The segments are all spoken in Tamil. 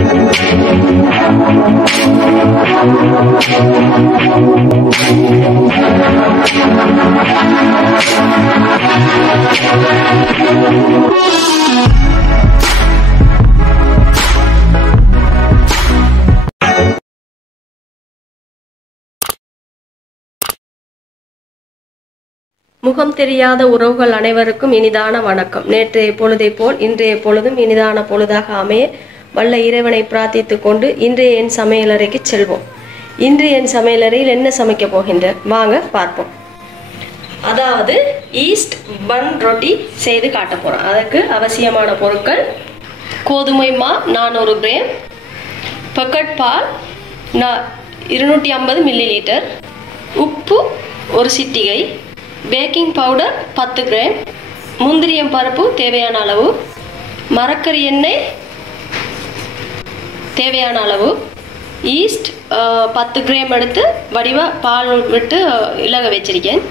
முகம் தெரியாத உறவுகள் அனைவருக்கும் இனிதான வணக்கம். நேற்றைய பொழுதை போல் இன்றைய பொழுதும் இனிதான பொழுதாக அமைய வல்ல இறைவனை பிரார்த்தித்துக் கொண்டு இன்றைய என் சமையலறைக்கு செல்வோம். இன்றைய என் சமையலறையில் என்ன சமைக்க போகின்றேன் வாங்க பார்ப்போம். அதாவது ஈஸ்ட் பன் ரொட்டி செய்து காட்ட போறோம். அதற்கு அவசியமான பொருட்கள்: கோதுமை மா 400 கிராம், பக்கெட் பால் 250 மில்லிலிட்டர், உப்பு 1 சிட்டிகை, பேக்கிங் பவுடர் 10 கிராம், முந்திரியம் பருப்பு தேவையான அளவு, மரக்கறி எண்ணெய் தேவையான அளவு, ஈஸ்ட் 10 கிராம் எடுத்து வடிவா பால் விட்டு இலக வச்சிருக்கேன்.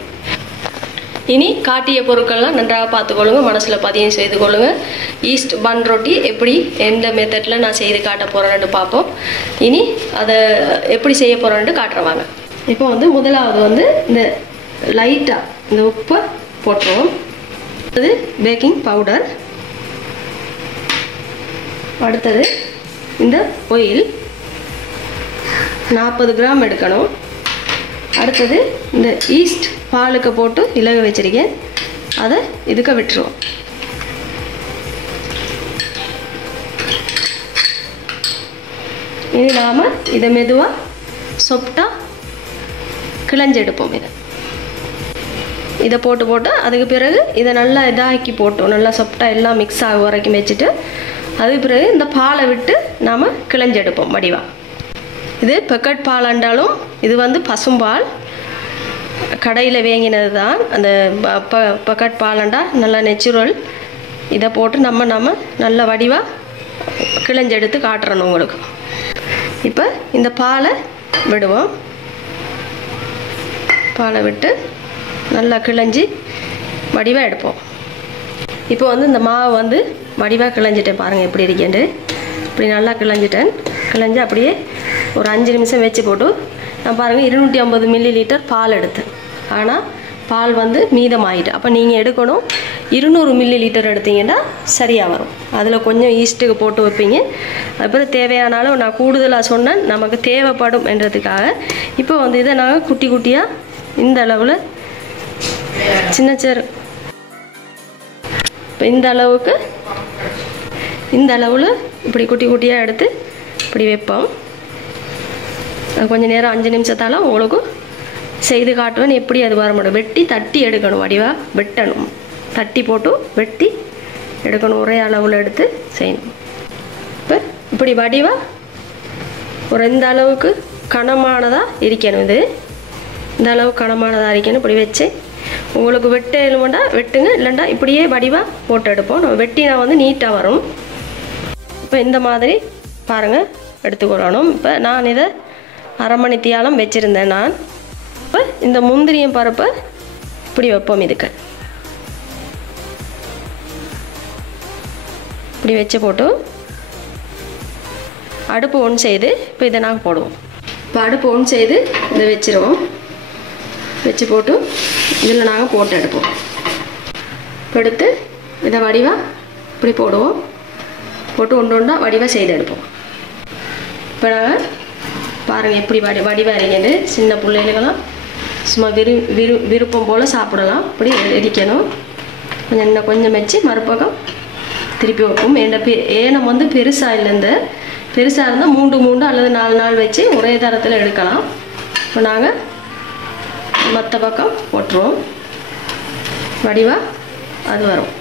இனி காட்டிய பொருட்கள்லாம் நன்றாக பார்த்துக்கொள்ளுங்க, மனசில் பதியம் செய்து கொள்ளுங்க. ஈஸ்ட் பன் ரொட்டி எப்படி எந்த மெத்தடில் நான் செய்து காட்ட போகிறேன்னு பார்ப்போம். இனி அதை எப்படி செய்ய போகிறேன்ட்டு காட்டுறவாங்க. இப்போ முதலாவது இந்த லைட்டாக இந்த உப்பை போட்டுருவோம். அடுத்தது பேக்கிங் பவுடர், அடுத்தது இந்த ஆயில் 40 கிராம் எடுக்கணும். அடுத்தது இந்த ஈஸ்ட் பாலுக்கு போட்டு இலக வச்சிருக்கேன், அதை இதுக்க விட்டுருவோம். இனி நாம் இதை மெதுவாக சொப்டாக கிளஞ்செடுப்போம். இதை போட்டு அதுக்கு பிறகு இதை நல்லா இதாக்கி போட்டோம், நல்லா சொப்டாக எல்லாம் மிக்ஸ் ஆகும் வரைக்கும் வச்சுட்டு அதுக்கு பிறகு இந்த பாலை விட்டு நாம் கிளஞ்செடுப்போம் வடிவா. இது பக்கெட் பால் ஆண்டாலும் இது பசும்பால் கடையில் வேங்கினது தான். அந்த பக்கெட் பாலண்டா நல்லா நேச்சுரல். இதை போட்டு நம்ம நல்ல வடிவாக கிளஞ்செடுத்து காட்டுறணும் உங்களுக்கு. இப்போ இந்த பாலை விடுவோம். பாலை விட்டு நல்லா கிளஞ்சி வடிவாக எடுப்போம். இப்போ இந்த மாவு வடிவாக கிளஞ்சிட்டேன், பாருங்கள் எப்படி இருக்கேன்ட்டு. இப்படி நல்லா கிளஞ்சிட்டேன். கிளஞ்சி அப்படியே ஒரு 5 நிமிஷம் வச்சு போட்டு நான் பாருங்கள் 250 மில்லிலிட்டர் பால் எடுத்தேன். ஆனால் பால் மீதமாகிட்டு. அப்போ நீங்கள் எடுக்கணும் 200 மில்லிலிட்டர் எடுத்தீங்கன்னா சரியாக வரும். அதில் கொஞ்சம் ஈஸ்ட்டுக்கு போட்டு வைப்பீங்க. அப்புறம் தேவையான அளவு நான் கூடுதலாக சொன்னேன், நமக்கு தேவைப்படும் என்றதுக்காக. இப்போ இதை நாங்கள் குட்டி குட்டியாக இந்த அளவில் சின்ன சேர் இப்போ இந்த அளவில் இப்படி குட்டி குட்டியாக எடுத்து இப்படி வைப்போம். கொஞ்சம் நேரம் 5 நிமிஷத்தால் உங்களுக்கு செய்து காட்டுவேன் எப்படி அது வர முடியும். வெட்டி தட்டி எடுக்கணும், வடிவாக வெட்டணும், தட்டி போட்டு வெட்டி எடுக்கணும். ஒரே அளவில் எடுத்து செய்யணும். இப்போ இப்படி வடிவாக ஒரு இந்த அளவுக்கு கனமானதாக இருக்கணும். இந்த அளவு கனமானதாக இருக்கணும். இப்படி வச்சு உங்களுக்கு வெட்ட எலுமெண்டா வெட்டுங்க, இல்லைண்டா இப்படியே வடிவாக போட்டு எடுப்போம். நம்ம வெட்டினா நீட்டாக வரும். இப்போ இந்த மாதிரி பாருங்கள் எடுத்துக்கொள்ளணும். இப்போ நான் இதை அரை மணி தியாலம் வச்சுருந்தேன் நான். இப்போ இந்த முந்திரியம் பருப்பை இப்படி வைப்போம். இதுக்கு இப்படி வச்சு போட்டு அடுப்பு ஒன் செய்து இப்போ இதை நாங்கள் போடுவோம். இப்போ அடுப்பு ஒன் செய்து இதை வச்சுருவோம். வச்சு போட்டு இதில் நாங்கள் போட்டு எடுப்போம். எடுத்து இதை வடிவாக இப்படி போடுவோம். போட்டு ஒன்றா வடிவாக செய்து எடுப்போம். இப்போ நாங்கள் பாருங்கள் எப்படி வடிவாக இருக்கேன்னு. சின்ன பிள்ளைகளுக்கெல்லாம் சும்மா விருப்பம் போல் சாப்பிடலாம். இப்படி எரிக்கணும். இன்னும் கொஞ்சம் வச்சு மறுபக்கம் திருப்பி வைப்போம். ஏனம் பெருசாக இல்லைந்து பெருசாக இருந்தால் 3 அல்லது 4 நாள் வச்சு ஒரே தரத்தில் எடுக்கலாம். இப்போ நாங்கள் மற்ற பக்கம் போட்டுருவோம். வடிவாக அது வரும்.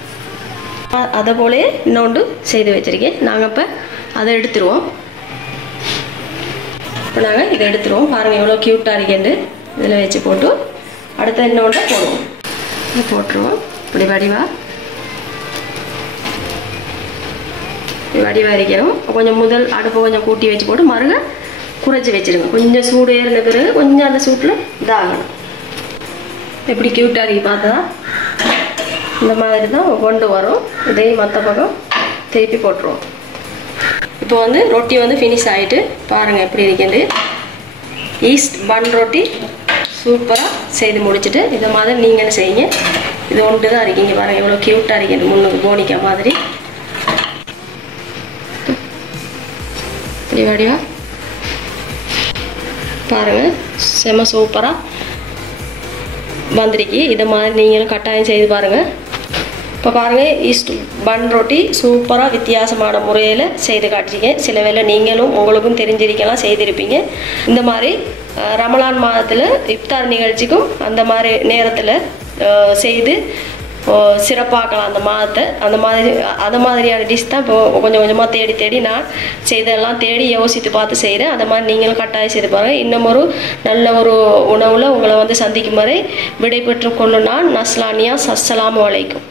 அதை போலே இன்னொன்று செய்து வச்சுருக்கேன். நாங்கள் இப்போ அதை எடுத்துருவோம். இப்போ நாங்கள் இதை எடுத்துருவோம். பாருங்கள் எவ்வளோ க்யூட்டாக இருக்கேன்னு. இதில் வச்சு போட்டு அடுத்த இன்னொன்று போடுவோம். இதை போட்டுருவோம். இப்படி வடிவாக இருக்கணும். கொஞ்சம் முதல் அடுப்பை கொஞ்சம் கூட்டி வச்சு போட்டு மறுக குறைச்சி வச்சுருங்க. கொஞ்சம் சூடு ஏறின பிறகு கொஞ்சம் அந்த சூட்டில் இதாகணும். எப்படி க்யூட்டாக இருக்கு பார்த்தா இந்த மாதிரி தான் கொண்டு வரும். இதையும் மற்ற பக்கம் திருப்பி போட்டுருவோம். இப்போ வந்து ரொட்டி வந்து ஃபினிஷ் ஆகிட்டு பாருங்கள் எப்படி இருக்குது. ஈஸ்ட் பன் ரொட்டி சூப்பராக செய்து முடிச்சுட்டு இதை மாதிரி நீங்களும் செய்யுங்க. இது ஒன்று தான் இருக்கீங்க பாருங்கள், எவ்வளோ க்யூட்டாக இருக்குது, முன்னுக்கு போனிக்கா மாதிரி இப்படி வடிவா பாருங்கள். செம சூப்பராக வந்திருக்கு. இதை மாதிரி நீங்களும் கட்டாயம் செய்து பாருங்கள். இப்போ பாருங்கள், ஈஸ்ட் பன் ரொட்டி சூப்பராக வித்தியாசமான முறையில் செய்து காட்டிச்சிங்க. சில வேளை நீங்களும் உங்களுக்கும் தெரிஞ்சிருக்கலாம், செய்திருப்பீங்க. இந்த மாதிரி ரமலான் மாதத்தில் இஃப்தார் நிகழ்ச்சிக்கும் அந்த மாதிரி நேரத்தில் செய்து சிறப்பாக்கலாம் அந்த மாதத்தை. அந்த மாதிரியான டிஷ் தான் இப்போ கொஞ்சம் கொஞ்சமாக தேடி நான் செய்தெல்லாம் தேடி யோசித்து பார்த்து செய்கிறேன். அந்த மாதிரி நீங்களும் கட்டாயம் செய்து பாருங்கள். இன்னும் ஒரு நல்ல ஒரு உணவில் உங்களை வந்து சந்திக்கும் வரை விடைபெற்று கொள்ளும் நான் நஸ்லானியா. அஸ்ஸலாமு அலைக்கும்.